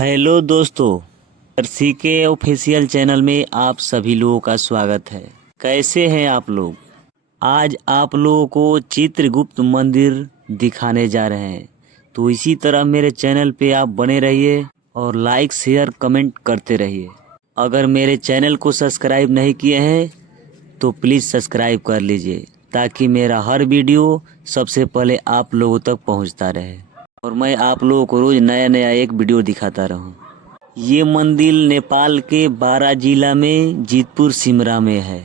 Hello दोस्तों, C K official channel में आप सभी लोगों का स्वागत है। कैसे हैं आप लोग? आज आप लोगों को चित्रगुप्त मंदिर दिखाने जा रहे हैं, तो इसी तरह मेरे चैनल पे आप बने रहिए और लाइक शेयर कमेंट करते रहिए। अगर मेरे चैनल को सब्सक्राइब नहीं किए हैं तो प्लीज़ सब्सक्राइब कर लीजिए, ताकि मेरा हर वीडियो सबसे पहले आप लोगों तक पहुंचता रहे और मैं आप लोगों को रोज़ नया नया एक वीडियो दिखाता रहूं। ये मंदिर नेपाल के बारा जिला में जीतपुर सिमरा में है।